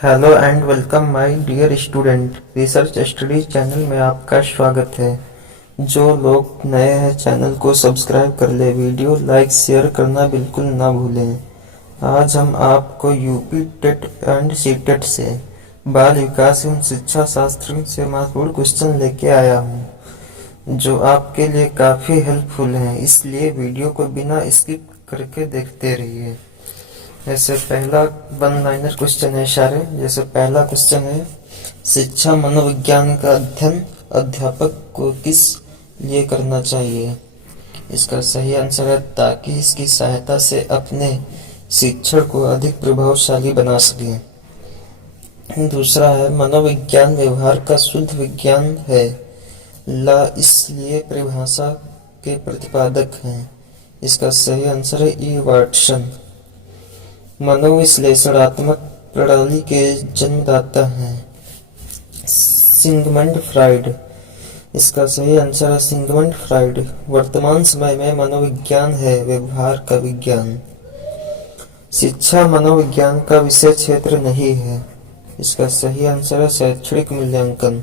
Hello and welcome my dear student. Research studies channel में आपका स्वागत है। जो लोग नए हैं चैनल को सब्सक्राइब कर ले, वीडियो लाइक शेयर करना बिल्कुल ना भूलें। आज हम आपको यूपी टेट एंड सीटेट से बाल विकास एवं शिक्षा शास्त्र से महत्वपूर्ण क्वेश्चन लेके आया हूँ जो आपके लिए काफ़ी हेल्पफुल हैं, इसलिए वीडियो को बिना स्किप करके देखते रहिए। जैसे पहला वन लाइनर क्वेश्चन है सारे। जैसे पहला क्वेश्चन है, शिक्षा मनोविज्ञान का अध्ययन अध्यापक को किस लिए करना चाहिए? इसका सही आंसर है ताकि इसकी सहायता से अपने शिक्षण को अधिक प्रभावशाली बना सके। दूसरा है, मनोविज्ञान व्यवहार का शुद्ध विज्ञान है, ला इसलिए परिभाषा के प्रतिपादक हैं। इसका सही आंसर है ई वाटसन। मनोविश्लेषणात्मक प्रणाली के जन्मदाता हैं सिगमंड फ्राइड। इसका सही आंसर है सिगमंड फ्राइड। वर्तमान समय में मनोविज्ञान है व्यवहार का विज्ञान। शिक्षा मनोविज्ञान का विषय क्षेत्र नहीं है। इसका सही आंसर है शैक्षणिक मूल्यांकन।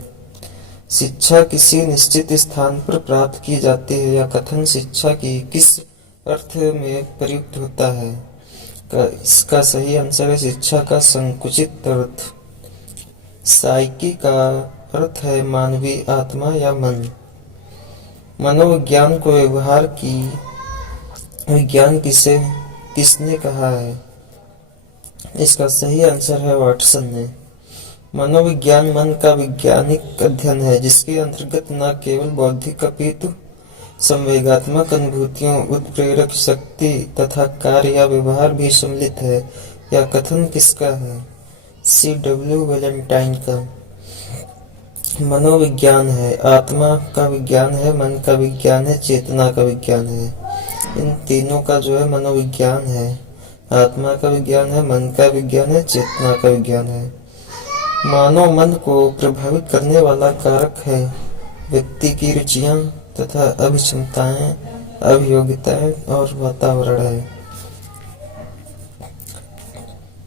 शिक्षा किसी निश्चित स्थान पर प्राप्त की जाती है या कथन शिक्षा की किस अर्थ में प्रयुक्त होता है? इसका सही आंसर है शिक्षा का संकुचित अर्थ। साइकी का अर्थ है मानवीय आत्मा या मन। मनोविज्ञान को व्यवहार की विज्ञान किसने कहा है? इसका सही आंसर है वाटसन ने। मनोविज्ञान मन का वैज्ञानिक अध्ययन है जिसके अंतर्गत न केवल बौद्धिक अपितु संवेगात्मक अनुभूतियों, उत्प्रेरक शक्ति तथा कार्य या व्यवहार भी सम्मिलित है। यह कथन किसका है? C.W. वैलेंटाइन का। मनोविज्ञान है आत्मा का विज्ञान है, मन का विज्ञान है, चेतना का विज्ञान है। इन तीनों का जो है मनोविज्ञान है। आत्मा का विज्ञान है, मन का विज्ञान है, चेतना का विज्ञान है। मानव मन को प्रभावित करने वाला कारक है व्यक्ति की रुचियां तथा अभिक्षमताएं, अभियोग्यताएं और वातावरण है।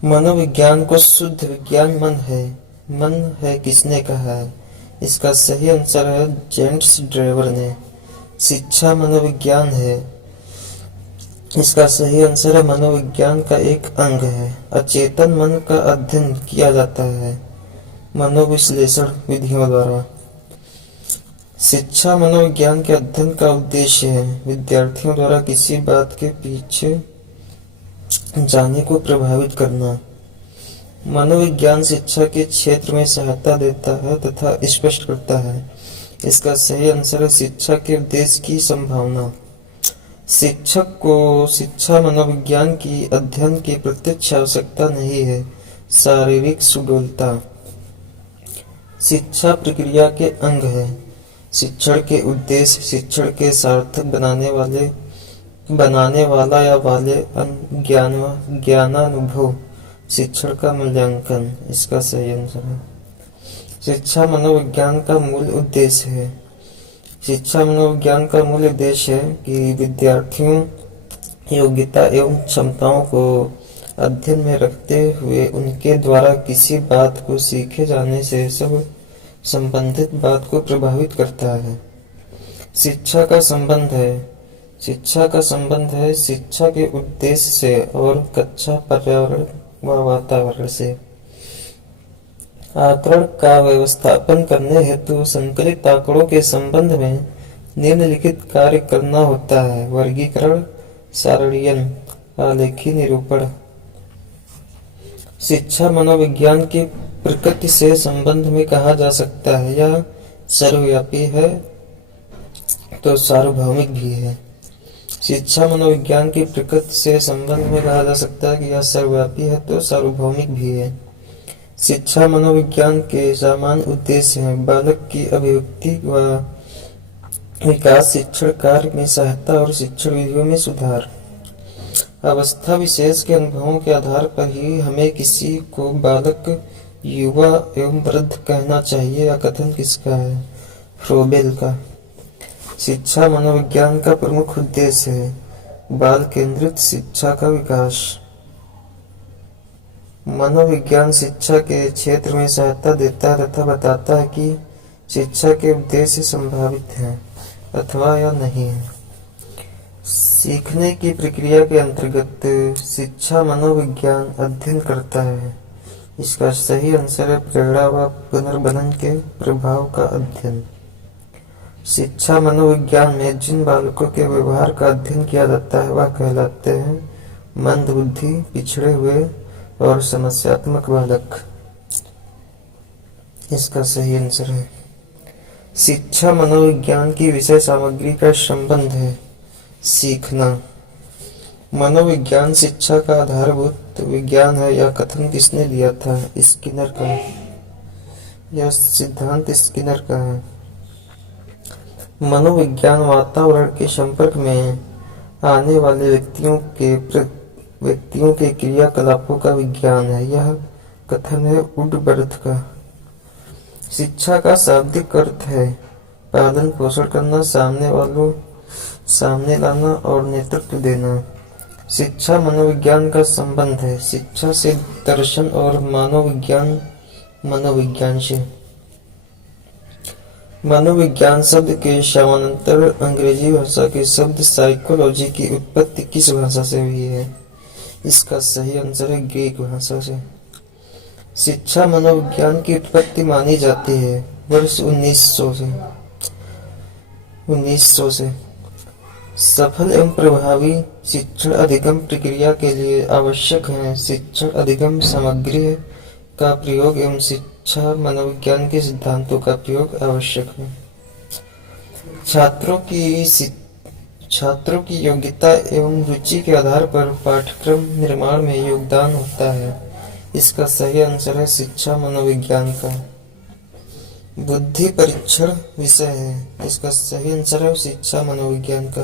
मनोविज्ञान को शुद्ध विज्ञान मन है किसने कहा है? इसका सही आंसर है जेम्स ड्रेवर ने। शिक्षा मनोविज्ञान है। इसका सही आंसर है मनोविज्ञान का एक अंग है। अचेतन मन का अध्ययन किया जाता है मनोविश्लेषण विधियों द्वारा। शिक्षा मनोविज्ञान के अध्ययन का उद्देश्य है विद्यार्थियों द्वारा किसी बात के पीछे जाने को प्रभावित करना। मनोविज्ञान शिक्षा के क्षेत्र में सहायता देता है तथा स्पष्ट करता है। इसका सही आंसर है शिक्षा के उद्देश्य की संभावना। शिक्षक को शिक्षा मनोविज्ञान की अध्ययन की प्रत्यक्ष आवश्यकता नहीं है। शारीरिक सुडौलता शिक्षा प्रक्रिया के अंग है। शिक्षण के उद्देश्य शिक्षण के सार्थक बनाने वाला या वाले ज्ञानानुभव, शिक्षण का मूल्यांकन। इसका सही आंसर है शिक्षा मनोविज्ञान का मूल उद्देश्य है। शिक्षा मनोविज्ञान का मूल उद्देश्य है कि विद्यार्थियों योग्यता एवं क्षमताओं को अध्ययन में रखते हुए उनके द्वारा किसी बात को सीखे जाने से सब संबंधित बात को प्रभावित करता है। शिक्षा का संबंध है शिक्षा के उद्देश्य से और कक्षा पर्यावरण व वातावरण से। आंकड़ों का व्यवस्थापन करने हेतु संकलित आंकड़ों के संबंध में निम्नलिखित कार्य करना होता है: वर्गीकरण, सारणीकरण, आलेखी निरूपण। शिक्षा मनोविज्ञान की प्रकृति से संबंध में कहा जा सकता है यह सर्वव्यापी है तो सार्वभौमिक भी है। शिक्षा मनोविज्ञान की प्रकृति से संबंध में कहा जा सकता है कि यह सर्वव्यापी है तो सार्वभौमिक भी है। शिक्षा मनोविज्ञान के सामान्य उद्देश्य हैं बालक की अभिव्यक्ति व विकास, शिक्षण कार्य में सहायता और शिक्षण विधियों में सुधार। अवस्था विशेष के अनुभवों के आधार पर ही हमें किसी को बालक, युवा एवं वृद्ध कहना चाहिए। यह कथन किसका है? फ्रोबेल का। शिक्षा मनोविज्ञान का प्रमुख उद्देश्य है बाल केंद्रित शिक्षा का विकास। मनोविज्ञान शिक्षा के क्षेत्र में सहायता देता है तथा बताता है कि शिक्षा के उद्देश्य संभावित हैं अथवा या नहीं है। सीखने की प्रक्रिया के अंतर्गत शिक्षा मनोविज्ञान अध्ययन करता है। इसका सही आंसर है प्रेरणा व पुनर्बनन के प्रभाव का अध्ययन। शिक्षा मनोविज्ञान में जिन बालकों के व्यवहार का अध्ययन किया जाता है वह कहलाते हैं मंदबुद्धि, पिछड़े हुए और समस्यात्मक बालक। इसका सही आंसर है। शिक्षा मनोविज्ञान की विषय सामग्री का संबंध है सीखना। मनोविज्ञान शिक्षा का आधारभूत विज्ञान है। यह कथन किसने दिया था? स्किनर का। यह सिद्धांत स्किनर का है। मनोविज्ञान वातावरण के संपर्क में आने वाले व्यक्तियों के क्रियाकलापों का विज्ञान है। यह कथन है वुडवर्थ का। शिक्षा का शाब्दिक अर्थ है पालन पोषण करना, सामने लाना और नेतृत्व देना। शिक्षा मनोविज्ञान का संबंध है शिक्षा से दर्शन और मनोविज्ञान से। मनोविज्ञान शब्द के समानांतर अंग्रेजी भाषा के शब्द साइकोलॉजी की उत्पत्ति किस भाषा से हुई है? इसका सही आंसर है ग्रीक भाषा से। शिक्षा मनोविज्ञान की उत्पत्ति मानी जाती है वर्ष 1900 से। सफल एवं प्रभावी शिक्षण अधिगम प्रक्रिया के लिए आवश्यक है शिक्षण अधिगम सामग्री का प्रयोग एवं शिक्षा मनोविज्ञान के सिद्धांतों का प्रयोग आवश्यक है। छात्रों की योग्यता एवं रुचि के आधार पर पाठ्यक्रम निर्माण में योगदान होता है। इसका सही आंसर है शिक्षा मनोविज्ञान का। बुद्धि परीक्षण विषय है। इसका सही आंसर है शिक्षा मनोविज्ञान का।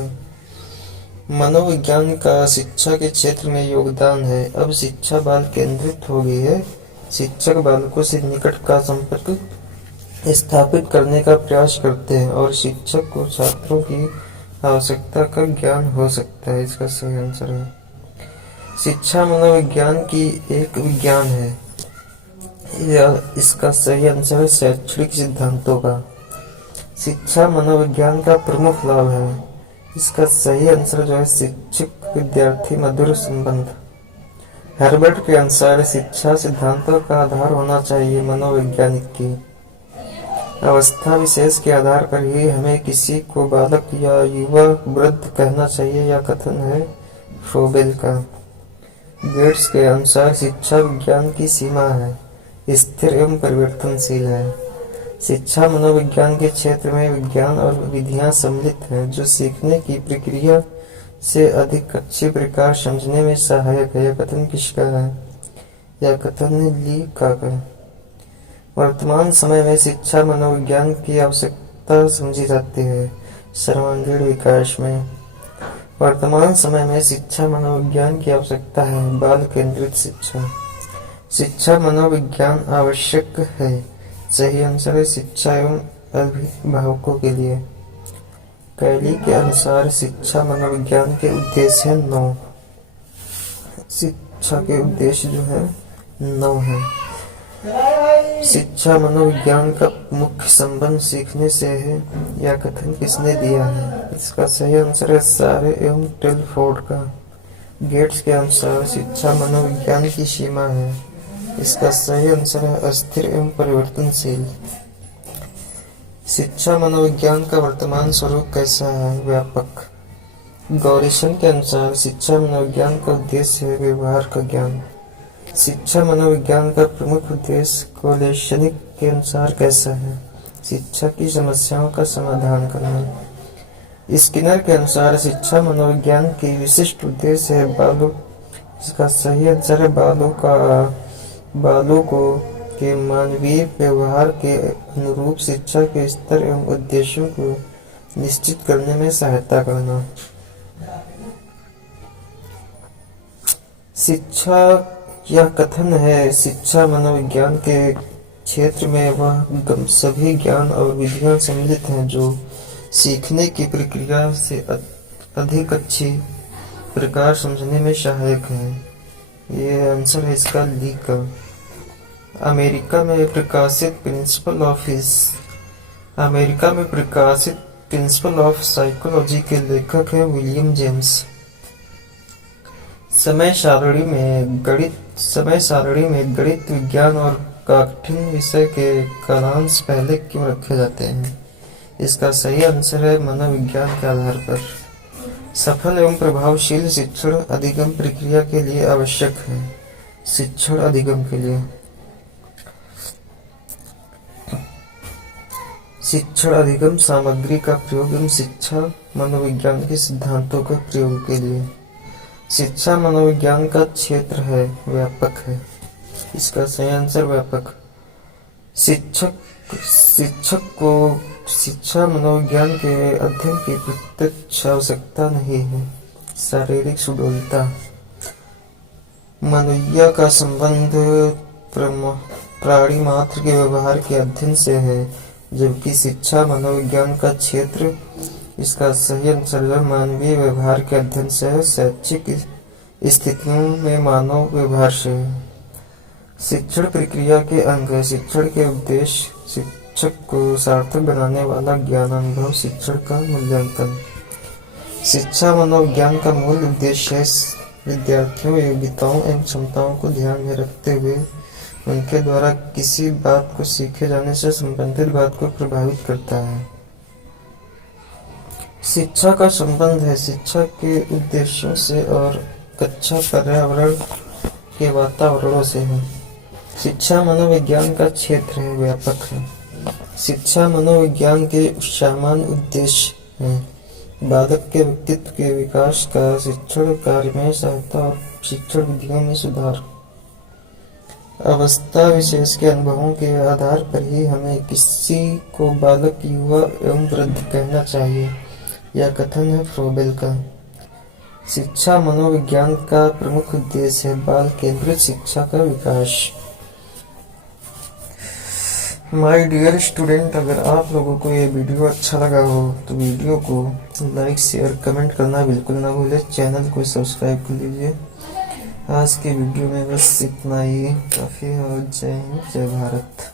मनोविज्ञान का शिक्षा के क्षेत्र में योगदान है। अब शिक्षा बाल केंद्रित हो गई है। शिक्षक बालकों से निकट का संपर्क स्थापित करने का प्रयास करते हैं और शिक्षक को छात्रों की आवश्यकता का ज्ञान हो सकता है। इसका सही आंसर है शिक्षा मनोविज्ञान की एक विज्ञान है। इसका सही आंसर है शैक्षणिक सिद्धांतों का। शिक्षा मनोविज्ञान का प्रमुख लाभ है। इसका सही आंसर जो है शिक्षक विद्यार्थी मधुर संबंध। हर्बर्ट के अनुसार शिक्षा सिद्धांतों का आधार होना चाहिए मनोवैज्ञानिक की अवस्था विशेष के आधार पर ही हमें किसी को बालक या युवा वृद्ध कहना चाहिए। यह कथन है फ्रोबेल का। गेट्स के अनुसार शिक्षा विज्ञान की सीमा है, स्थिर एवं परिवर्तनशील है। शिक्षा मनोविज्ञान के क्षेत्र में विज्ञान और विधियां सम्मिलित हैं जो सीखने की प्रक्रिया से अधिक अच्छे प्रकार समझने में सहायक है। यह कथन किसका है? यह कथन है ली का। वर्तमान समय में शिक्षा मनोविज्ञान की आवश्यकता समझी जाती है सर्वांगीण विकास में। वर्तमान समय में शिक्षा मनोविज्ञान की आवश्यकता है बाल केंद्रित शिक्षा। शिक्षा मनोविज्ञान आवश्यक है। सही आंसर है शिक्षा एवं अभिभावकों के लिए। कैली के अनुसार शिक्षा मनोविज्ञान के उद्देश्य 9। शिक्षा के उद्देश्य जो है 9 है। शिक्षा मनोविज्ञान का मुख्य संबंध सीखने से है। यह कथन किसने दिया है? इसका सही आंसर है सारे एवं टेलफोर्ड का। गेट्स के अनुसार शिक्षा मनोविज्ञान की सीमा है। इसका सही आंसर है अस्थिर एवं परिवर्तनशील। शिक्षा मनोविज्ञान का वर्तमान स्वरूप कैसा है? व्यापक। गॉरिसन के अनुसार शिक्षा मनोविज्ञान का उद्देश्य है व्यवहार का ज्ञान। शिक्षा मनोविज्ञान का प्रमुख उद्देश्य कोलेशनिक के अनुसार कैसा है? शिक्षा की समस्याओं का समाधान करना। स्किनर के अनुसार शिक्षा मनोविज्ञान की विशिष्ट उद्देश्य है बालों। इसका सही आंसर है बालों को के मानवीय व्यवहार के अनुरूप शिक्षा के स्तर एवं उद्देश्यों को निश्चित करने में सहायता करना। शिक्षा यह कथन है शिक्षा मनोविज्ञान के क्षेत्र में वह सभी ज्ञान और विधियां सम्मिलित हैं जो सीखने की प्रक्रिया से अधिक अच्छी प्रकार समझने में सहायक हैं। ये आंसर है इसका ली का। अमेरिका में प्रकाशित प्रिंसिपल ऑफ साइकोलॉजी के लेखक हैं विलियम जेम्स। समय सारणी में गणित विज्ञान और कठिन विषय के कालांश पहले क्यों रखे जाते हैं? इसका सही आंसर है मनोविज्ञान के आधार पर। सफल एवं प्रभावशील शिक्षण अधिगम प्रक्रिया के लिए आवश्यक है। शिक्षण अधिगम के लिए शिक्षण अधिगम सामग्री का प्रयोग एवं शिक्षा मनोविज्ञान के सिद्धांतों के प्रयोग के लिए। शिक्षा मनोविज्ञान का क्षेत्र है, व्यापक है। इसका सही आंसर व्यापक। शिक्षक को शिक्षा मनोविज्ञान के अध्ययन की प्रत्यक्ष आवश्यकता नहीं है। शारीरिक सुडौलता। मनोविज्ञान का संबंध प्राणी मात्र के व्यवहार के अध्ययन से है, जबकि शिक्षा मनोविज्ञान का क्षेत्र। इसका सही आंसर मानवीय व्यवहार के अध्ययन से है, शैक्षिक स्थितियों में मानव व्यवहार से है। शिक्षण प्रक्रिया के अंग है। शिक्षण के उद्देश्य शिक्षक को सार्थक बनाने वाला ज्ञान अनुभव शिक्षण का मूल्यांकन। शिक्षा मनोविज्ञान का मूल उद्देश्य है विद्यार्थियों योग्यताओं एवं क्षमताओं को ध्यान में रखते हुए उनके द्वारा किसी बात को सीखे जाने से संबंधित बात को प्रभावित करता है। शिक्षा का संबंध है शिक्षा के उद्देश्यों से और कक्षा पर्यावरण के वातावरणों से है। शिक्षा मनोविज्ञान का क्षेत्र है, व्यापक है। शिक्षा मनोविज्ञान के सामान्य उद्देश्य हैं बालक के व्यक्तित्व के विकास का, शिक्षण कार्य में सहायता और शिक्षण विधियों में सुधार। अवस्था विशेष के अनुभवों के आधार पर ही हमें किसी को बालक, युवा एवं वृद्ध कहना चाहिए। यह कथन है फ्रोबेल का। शिक्षा मनोविज्ञान का प्रमुख उद्देश्य है बाल केंद्रित शिक्षा का विकास। माय डियर स्टूडेंट, अगर आप लोगों को ये वीडियो अच्छा लगा हो तो वीडियो को लाइक, शेयर, कमेंट करना बिल्कुल ना भूलें। चैनल को सब्सक्राइब कर लीजिए। आज के वीडियो में बस इतना ही काफ़ी है। और जय हिंद, जय भारत।